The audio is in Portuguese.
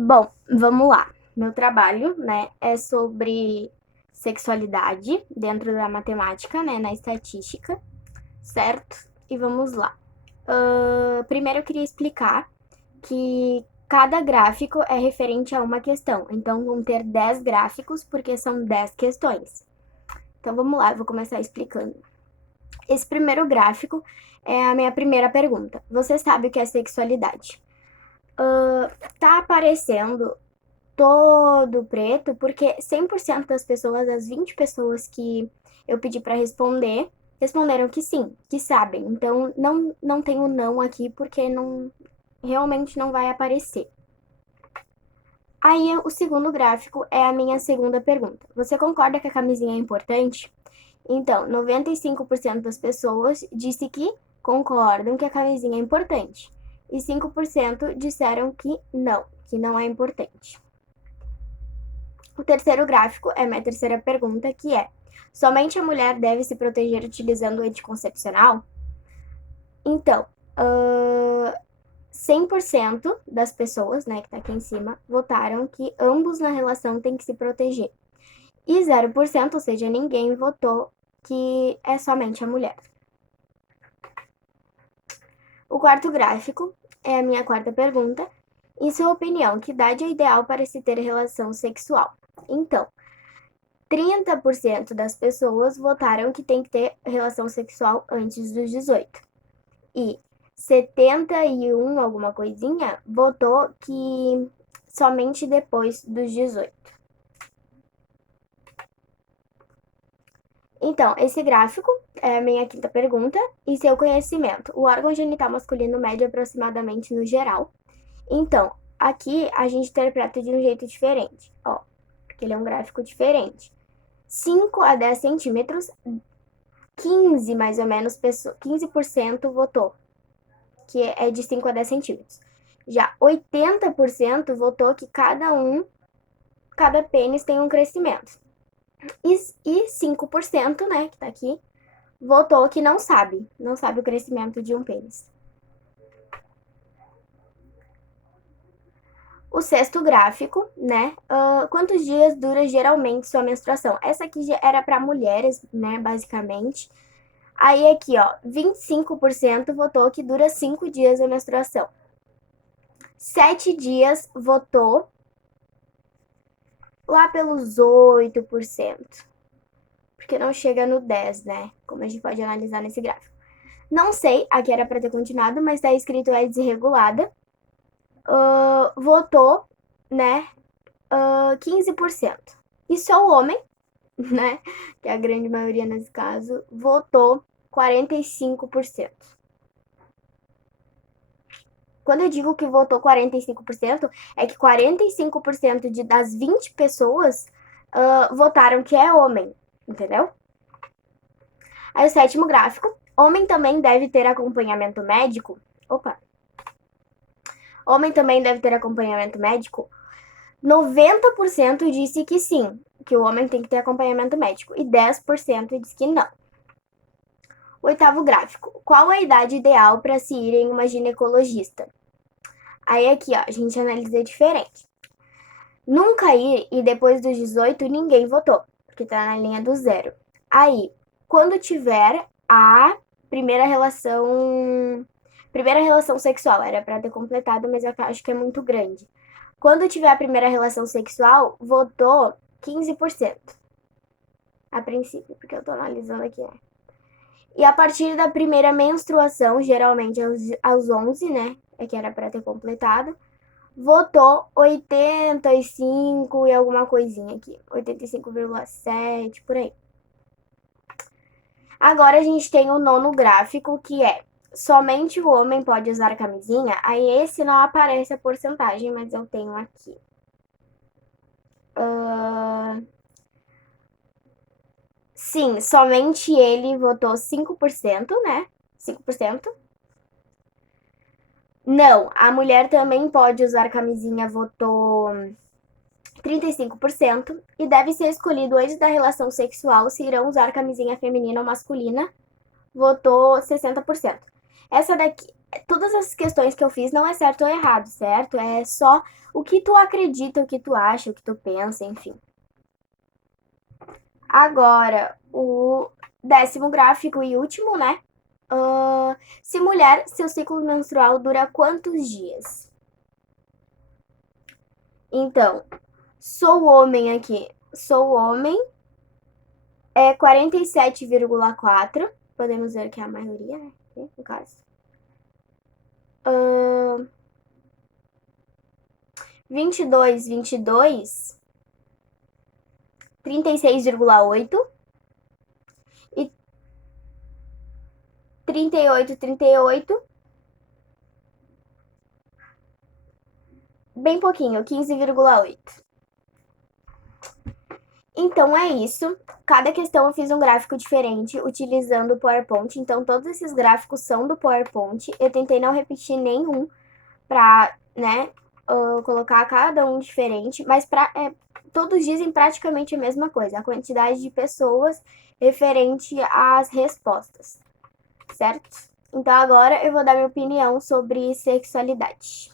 Bom, vamos lá. Meu trabalho, né, é sobre sexualidade dentro da matemática, né, na estatística, certo? E vamos lá. Primeiro eu queria explicar que cada gráfico é referente a uma questão. Então vão ter 10 gráficos porque são 10 questões. Então vamos lá, eu vou começar explicando. Esse primeiro gráfico é a minha primeira pergunta. Você sabe o que é sexualidade? Tá aparecendo todo preto, porque 100% das pessoas, das 20 pessoas que eu pedi para responder, responderam que sim, que sabem. Então, não tem o não aqui, porque realmente não vai aparecer. Aí, o segundo gráfico é a minha segunda pergunta. Você concorda que a camisinha é importante? Então, 95% das pessoas disse que concordam que a camisinha é importante. E 5% disseram que não é importante. O terceiro gráfico é minha terceira pergunta, que é: somente a mulher deve se proteger utilizando o anticoncepcional? Então, 100% das pessoas, né, que tá aqui em cima, votaram que ambos na relação têm que se proteger. E 0%, ou seja, ninguém votou que é somente a mulher. O quarto gráfico é a minha quarta pergunta. Em sua opinião, que idade é ideal para se ter relação sexual? Então, 30% das pessoas votaram que tem que ter relação sexual antes dos 18. E 71, alguma coisinha, votou que somente depois dos 18. Então, esse gráfico é a minha quinta pergunta. E seu conhecimento. O órgão genital masculino mede aproximadamente no geral. Então, aqui a gente interpreta de um jeito diferente. Ó, porque ele é um gráfico diferente. 5 a 10 centímetros, 15 mais ou menos, 15% votou, que é de 5 a 10 centímetros. Já 80% votou que cada pênis tem um crescimento. E 5%, né, que tá aqui, votou que não sabe o crescimento de um pênis. O sexto gráfico, né? Quantos dias dura geralmente sua menstruação? Essa aqui já era para mulheres, né, basicamente. Aí aqui, ó, 25% votou que dura 5 dias a menstruação. 7 dias votou lá pelos 8%. Porque não chega no 10, né? Como a gente pode analisar nesse gráfico. Não sei, aqui era para ter continuado, mas tá escrito é desregulada. Votou, né? 15%. E só o homem, né? Que é a grande maioria nesse caso, votou 45%. Quando eu digo que votou 45%, é que 45% das 20 pessoas votaram que é homem, entendeu? Aí o sétimo gráfico. Homem também deve ter acompanhamento médico. Opa. Homem também deve ter acompanhamento médico. 90% disse que sim, que o homem tem que ter acompanhamento médico. E 10% disse que não. Oitavo gráfico. Qual a idade ideal para se ir em uma ginecologista? Aí aqui, ó, a gente analisa diferente. Nunca ir e depois dos 18 ninguém votou, porque tá na linha do zero. Aí, quando tiver a primeira relação sexual, era para ter completado, mas eu acho que é muito grande. Quando tiver a primeira relação sexual, votou 15%. A princípio, porque eu tô analisando aqui, né? E a partir da primeira menstruação, geralmente aos 11, né? É que era para ter completado, votou 85 e alguma coisinha aqui. 85,7, por aí. Agora a gente tem o nono gráfico, que é somente o homem pode usar camisinha. Aí esse não aparece a porcentagem, mas eu tenho aqui. Sim, somente ele votou 5%, né? 5%. Não, a mulher também pode usar camisinha, votou 35%. E deve ser escolhido antes da relação sexual se irão usar camisinha feminina ou masculina, votou 60%. Essa daqui, todas as questões que eu fiz não é certo ou errado, certo? É só o que tu acredita, o que tu acha, o que tu pensa, enfim. Agora, o 10º gráfico e último, né? Se mulher, seu ciclo menstrual dura quantos dias? Então, sou homem aqui. Sou homem, é 47,4. Podemos ver que é a maioria, né? No caso. 22, 22, 36,8 e 38, 38, bem pouquinho, 15,8. Então é isso. Cada questão eu fiz um gráfico diferente utilizando o PowerPoint. Então todos esses gráficos são do PowerPoint. Eu tentei não repetir nenhum para, né, colocar cada um diferente, mas todos dizem praticamente a mesma coisa, a quantidade de pessoas referente às respostas, certo? Então agora eu vou dar minha opinião sobre sexualidade.